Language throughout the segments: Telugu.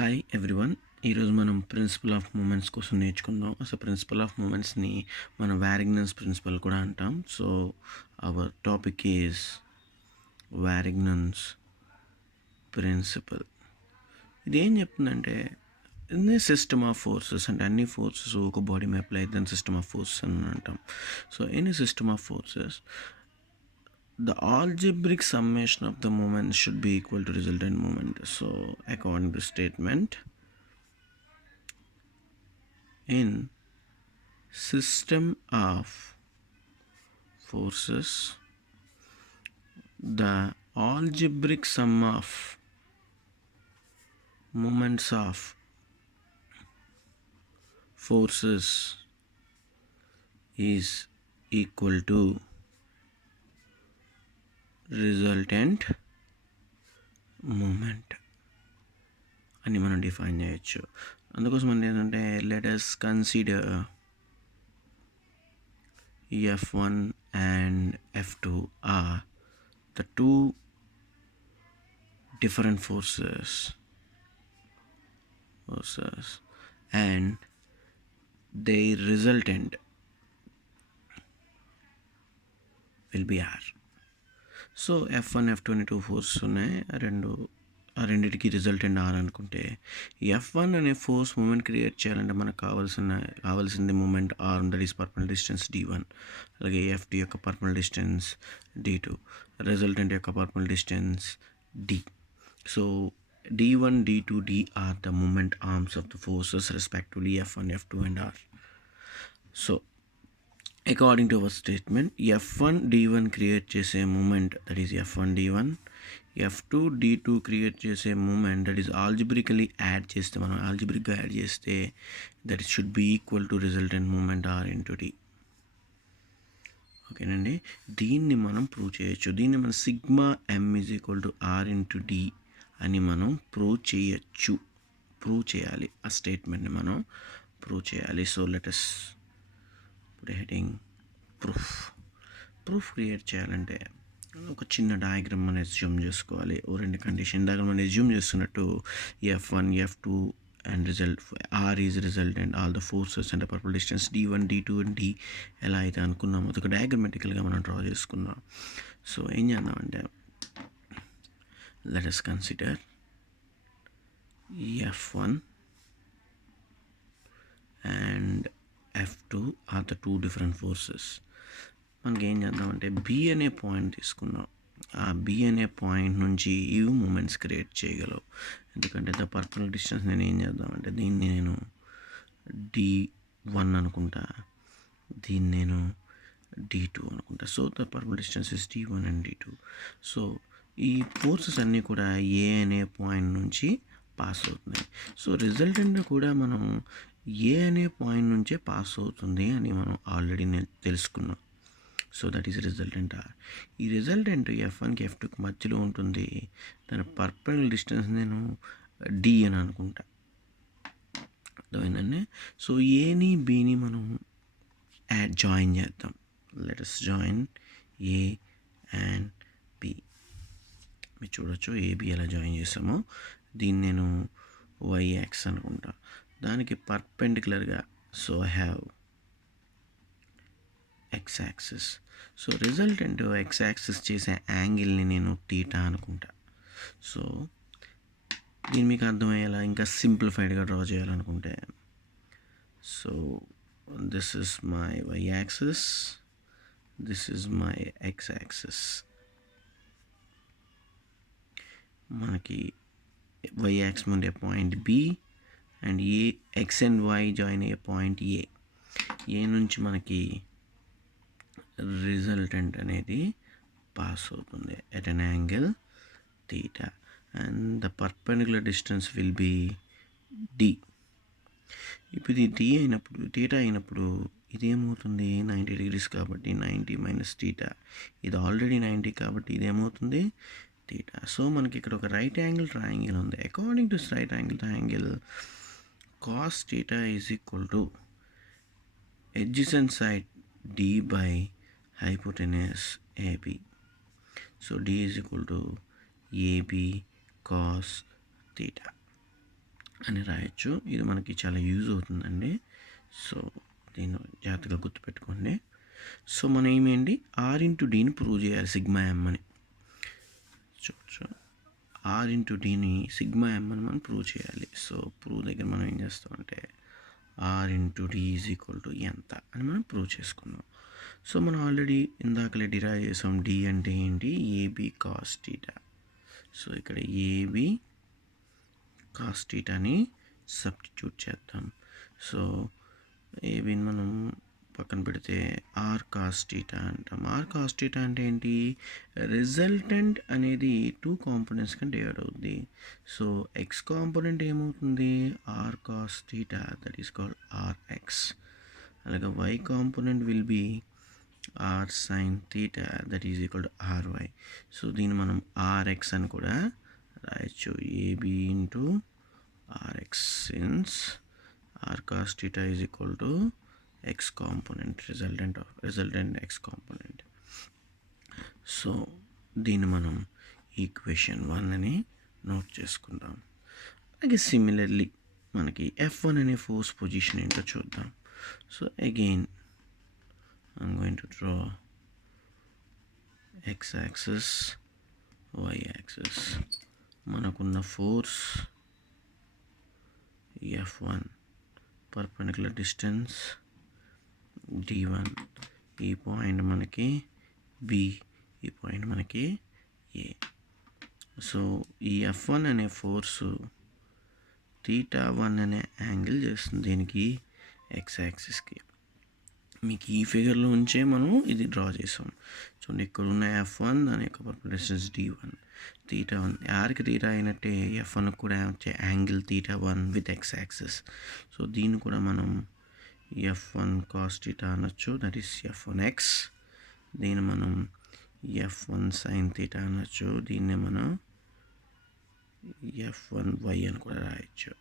Hi everyone. ఈరోజు మనం ప్రిన్సిపల్ ఆఫ్ మూమెంట్స్ కోసం నేర్చుకుందాం. అసలు ప్రిన్సిపల్ ఆఫ్ మూమెంట్స్ని మనం వారిగ్నన్స్ ప్రిన్సిపల్ కూడా అంటాం. So our topic is Varignon's principle. ఇది ఏం చెప్తుందంటే ఇన్ సిస్టమ్ ఆఫ్ ఫోర్సెస్, అంటే అన్ని ఫోర్సెస్ ఒక బాడీ మీద అప్లై అయితే సిస్టమ్ ఆఫ్ ఫోర్సెస్ అని అంటాం. So in system of forces the algebraic summation of the moments should be equal to resultant moment. So according to statement, in system of forces, the algebraic sum of moments of forces is equal to resultant moment అని మనం డిఫైన్ చేయొచ్చు. అందుకోసం అంటే ఏంటంటే let us consider F1 and F2 are the two different forces and their resultant will be R. So F1 F2 అనే 2 ఫోర్స్ ఉన్నాయి. ఆ రెండింటికి రిజల్టెంట్ ఆర్ అనుకుంటే F1 అనే ఫోర్స్ మూమెంట్ క్రియేట్ చేయాలంటే మనకు కావాల్సింది moment R, that is perpendicular distance D1. అలాగే F2 యొక్క పర్పనల్ డిస్టెన్స్ D2, రిజల్టెంట్ యొక్క perpendicular distance D. So D1, D2, D are the moment arms of the forces respectively F1, F2 and R. So according to our statement, F1 D1 create చేసే moment, that is F1 D1, F2 D2 create చేసే moment, that is algebraically add చేస్తే, మనం ఆల్జిబ్రిక్గా యాడ్ చేస్తే that should be equal to resultant moment R into D. ఓకేనండి, దీన్ని మనం ప్రూవ్ చేయొచ్చు. దీన్ని మనం sigma M is equal to R into D అని మనం ప్రూవ్ చేయాలి. ఆ స్టేట్మెంట్ని మనం ప్రూవ్ చేయాలి. So let us heading proof create చేయాలంటే ఒక చిన్న డయాగ్రామ్ మనం అజ్యూమ్ చేసుకోవాలి. రెండు కండిషన్ దగ్గర మనం అజ్యూమ్ చేస్తున్నట్టు F1, F2 and result R is result and all the forces and purple distance D1, D2 and D ఎలా అయితే అనుకున్నామో అదొక డయాగ్రమెటికల్గా మనం డ్రా చేసుకుందాం. సో ఏం చేద్దామంటే let us consider F1 and F2 are the two different forces. మనకి ఏం చేద్దామంటే బి అనే పాయింట్ తీసుకుందాం. ఆ బి అనే పాయింట్ నుంచి ఇవి మూమెంట్స్ క్రియేట్ చేయగలవు. ఎందుకంటే ద పర్పనల్ డిస్టెన్స్ నేను ఏం చేద్దామంటే దీన్ని నేను D1 అనుకుంటా, దీన్ని నేను D2 అనుకుంటా. So the perpendicular distance is D1 and D2. So ఈ ఫోర్సెస్ అన్నీ కూడా ఏ అనే పాయింట్ నుంచి పాస్ అవుతున్నాయి. సో రిజల్టెంట్ కూడా మనం ఏ అనే పాయింట్ నుంచే పాస్ అవుతుంది అని మనం ఆల్రెడీ తెలుసుకున్నాం. So that is resultant R. ఈ రిజల్టెంట్ F1కి F2కి మధ్యలో ఉంటుంది. దాని పర్పనల్ డిస్టెన్స్ నేను D అని అనుకుంటా. అర్థమైందండి. సో ఏని బిని మనం జాయిన్ చేద్దాం. Let us join A and B. మీరు చూడొచ్చు ఏబి ఎలా జాయిన్ చేస్తామో. దీన్ని నేను YX అనుకుంటా, దానికి పర్పెండిక్యులర్గా. So I have X axis. So resultant X axis చేసే యాంగిల్ని నేను థీటా అనుకుంటా. సో దీన్ని మీకు అర్థమయ్యేలా ఇంకా సింప్లిఫైడ్గా డ్రా చేయాలనుకుంటే, so this is my Y axis, this is my X axis. మనకి Y యాక్సిస్ ఉండే point B and A X and Y join అయ్యే పాయింట్ ఏ నుంచి మనకి రిజల్టెంట్ అనేది పాస్ అవుతుంది at an angle theta and the perpendicular distance will be D. ఇప్పుడు ఇది థీటా అయినప్పుడు ఇదేమవుతుంది 90 degrees కాబట్టి 90 మైనస్ థీటా. ఇది ఆల్రెడీ 90 కాబట్టి ఇదేమవుతుంది థీటా. సో మనకి ఇక్కడ ఒక రైట్ యాంగిల్ ట్రయాంగిల్ ఉంది. According to right angle triangle cos theta is equal to adjacent side D by hypotenuse AB. So D is equal to AB cos theta. అని రాయొచ్చు. ఇది మనకి చాలా యూజ్ అవుతుందండి. సో దీన్ని జాగ్రత్తగా గుర్తుపెట్టుకోండి. సో మనం ఏమేంటి ఆర్ ఇంటూ డీని ప్రూవ్ చేయాలి సిగ్మా ఎమ్ అని. చూడచ్చు ఆర్ ఇంటూ డీని సిగ్మా ఎమ్ అని మనం ప్రూవ్ చేయాలి. సో ప్రూవ్ దగ్గర మనం ఏం చేస్తామంటే R into D is equal to ఎంత అని మనం ప్రూవ్ చేసుకున్నాం. సో మనం ఆల్రెడీ ఇందాకలే డిరైవ్ చేసాం. డి అంటే ఏంటి, ఏబి కాస్ టీటా. సో ఇక్కడ ఏబి కాస్ టీటాని సబ్స్టిట్యూట్ చేద్దాం. సో ఏబిని మనం పక్కన పెడితే ఆర్ కాస్ టీటా అంటాం. ఆర్ కాస్ టీటా అంటే ఏంటి, రిజల్టెంట్ అనేది 2 కాంపోనెంట్స్ కింద డివైడ్ అవుద్ది. సో ఎక్స్ కాంపోనెంట్ ఏమవుతుంది, R cos theta, that is called Rx. అలాగే Y component will be R sine theta, that is equal to Ry. So దీన్ని మనం ఆర్ఎక్స్ అని కూడా రాయొచ్చు. AB into Rx since R cos theta is equal to x component, resultant x component. So దీన్ని మనం ఈక్వేషన్ 1 అని నోట్ చేసుకుందాం. అలాగే సిమిలర్లీ మనకి F1 అనే ఫోర్స్ పొజిషన్ ఏంటో చూద్దాం. So again I'm going to draw x axis, y axis. మనకున్న force F1, perpendicular distance d1, ఈ పాయింట్ మనకి b, ఈ పాయింట్ మనకి a. సో ఈ F1 అనే ఫోర్సు θ1 అనే యాంగిల్ చేస్తుంది దీనికి, x యాక్సిస్కి. మీకు ఈ ఫిగర్లో ఉంచే మనం ఇది డ్రా చేసాం. చూడండి ఇక్కడ ఉన్న F1 దాని యొక్క పర్పెండిక్యులర్ డిస్టెన్స్ d1, θ1. ఆర్కి θ అయినట్టే F1 కూడా వచ్చే angle θ1 with x axis. So దీన్ని కూడా మనం F1 cos theta అనొచ్చు, దట్ ఈస్ F1x. దీన్ని మనం F1 sin theta అనొచ్చు, దీన్ని మనం F1y అని కూడా రాయొచ్చు.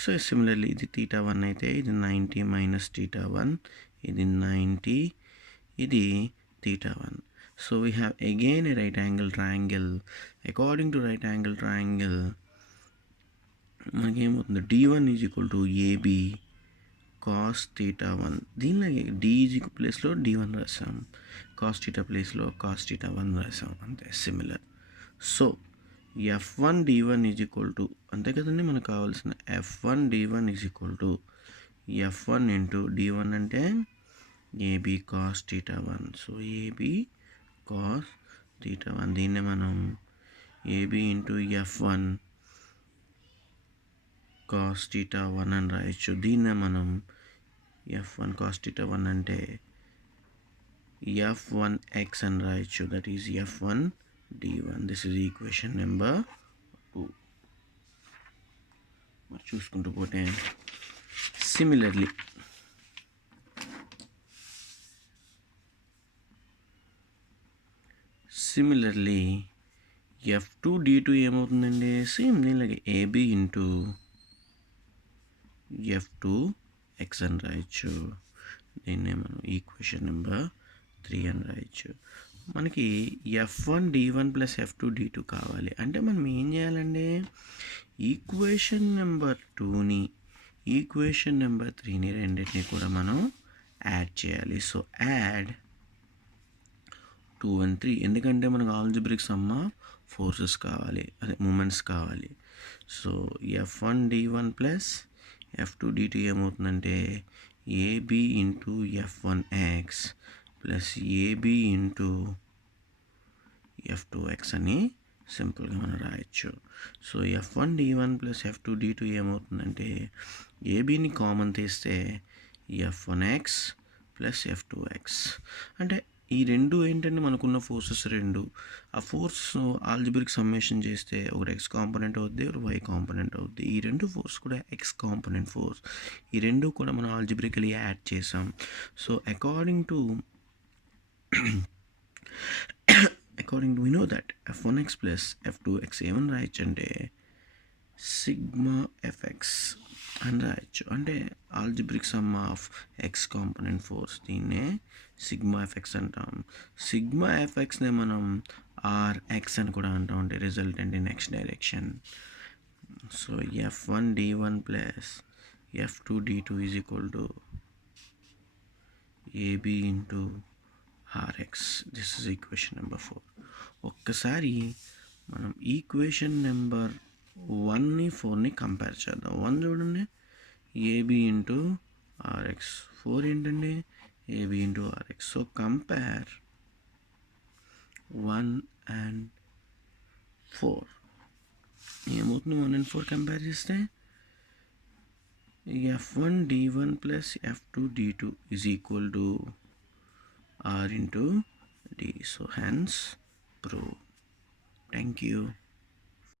సో సిమిలర్లీ ఇది θ1 అయితే ఇది 90 మైనస్ θ1, ఇది 90, ఇది θ1. So we have again a right angle triangle. According to right angle triangle మనకేమవుతుంది, d1 is equal to AB cos θ1. దీనిలో డి ప్లేస్లో d1 రాసాం, కాస్ థీటా ప్లేస్లో కాస్ θ1 రాసాం, అంతే similar. So F1 d1 is equal to, అంతే కదండి మనకు కావాల్సిన F1 d1 is equal to F1 into d1 అంటే AB cos θ1. So AB cos θ1, దీన్నే మనం ఏబి ఇంటూ F1 కాస్ θ1 అని రాయొచ్చు. దీన్నే మనం F1 కాస్ θ1 అంటే F1x అని రాయొచ్చు, that is F1 d1. This is equation number 2. మరి చూసుకుంటూ పోతే సిమిలర్లీ F2 d2 ఏమవుతుందండి, సేమ్ దీనిలాగే ఏబి ఇంటూ F2x అని రాయొచ్చు. దీన్నే మనం ఈక్వేషన్ నెంబర్ 3 అని రాయొచ్చు. మనకి F1 d1 plus F2 d2 కావాలి అంటే మనం ఏం చేయాలండి, ఈక్వేషన్ నెంబర్ 2ని ఈక్వేషన్ నెంబర్ 3ని రెండింటిని కూడా మనం యాడ్ చేయాలి. సో యాడ్ 2 and 3, ఎందుకంటే మనకు ఆల్జిబ్రిక్ సమ్ ఆఫ్ ఫోర్సెస్ కావాలి, అదే మూమెంట్స్ కావాలి. So F1 d1 plus F2 d2 ఏమవుతుందంటే AB into F1x plus AB into F2x అని సింపుల్గా మనం రాయొచ్చు. So F1 d1 plus F2 d2 ఏమవుతుందంటే ఏబిని కామన్ తీస్తే F1x ప్లస్ F2x. అంటే ఈ రెండు ఏంటంటే మనకున్న ఫోర్సెస్ రెండు, ఆ ఫోర్స్ ఆల్జిబ్రిక్ సమ్మేషన్ చేస్తే ఒకటి ఎక్స్ కాంపోనెంట్ అవుద్ది, ఒకటి వై కాంపోనెంట్ అవుద్ది. ఈ రెండు ఫోర్స్ కూడా ఎక్స్ కాంపోనెంట్ ఫోర్స్. ఈ రెండు కూడా మనం ఆల్జిబ్రికలీ యాడ్ చేసాం. So according to we know that F1x plus F2x ఏమని రాయొచ్చు అంటే సిగ్మా ఎఫ్ఎక్స్ అని రాయొచ్చు. అంటే algebraic some of X component force, దీన్నే సిగ్మా ఎఫ్ఎక్స్ అంటాం. సిగ్మా ఎఫ్ఎక్స్నే మనం ఆర్ఎక్స్ అని కూడా అంటాం, అంటే resultant in X direction. So F1 D1 plus F2 D2 is equal to AB into RX. This is equation number 4. ఒక్కసారి మనం ఈక్వేషన్ నెంబర్ 1ని 4ని కంపేర్ చేద్దాం. 1 చూడండి ఏబి ఇంటూ ఆర్ఎక్స్, 4 ఏంటండి AB into Rx. So compare 1 and 4. ఏమవుతుంది 1 and 4 కంపేర్ చేస్తే F1 D1 plus F2 D2 is equal to R into D. So hence prove. Thank you.